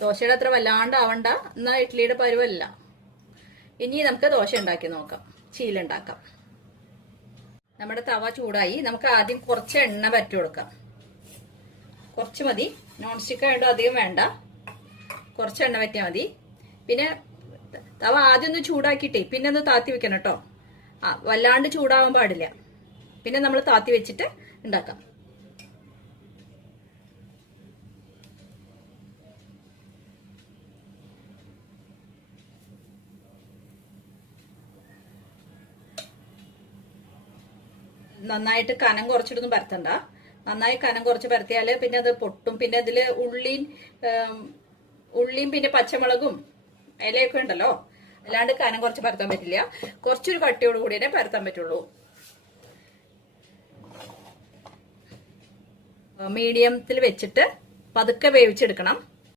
ദോശയുടെ അത്ര വല്ലാണ്ട് ആവണ്ട, എന്നാ ഇഡ്ഡലിയുടെ പരുവല്ല. ഇനി നമുക്ക് ദോശ ഉണ്ടാക്കി നോക്കാം, ചീലുണ്ടാക്കാം. നമ്മുടെ തവ ചൂടായി. നമുക്ക് ആദ്യം കുറച്ച് എണ്ണ പറ്റി കൊടുക്കാം. കുറച്ച് മതി, നോൺ സ്റ്റിക്ക് ആയതുകൊണ്ട് അധികം വേണ്ട, കുറച്ച് എണ്ണ പറ്റിയാൽ മതി. പിന്നെ തവ ആദ്യം ഒന്ന് ചൂടാക്കിയിട്ടേ പിന്നെ ഒന്ന് താത്തി വെക്കണം കേട്ടോ. വല്ലാണ്ട് ചൂടാവാൻ പാടില്ല. പിന്നെ നമ്മൾ താത്തി വെച്ചിട്ട് ഉണ്ടാക്കാം. നന്നായിട്ട് കനം കുറച്ചിട്ടൊന്നും പരത്തണ്ട. നന്നായി കനം കുറച്ച് പരത്തിയാല് പിന്നെ അത് പൊട്ടും. പിന്നെ അതില് ഉള്ളിയും പിന്നെ പച്ചമുളകും ഇലയൊക്കെ ഉണ്ടല്ലോ, അല്ലാണ്ട് കനം കുറച്ച് പരത്താൻ പറ്റില്ല. കുറച്ചൊരു കട്ടിയോട് കൂടിയേ പരത്താൻ പറ്റുള്ളൂ. മീഡിയത്തിൽ വെച്ചിട്ട് പതുക്കെ വേവിച്ചെടുക്കണം.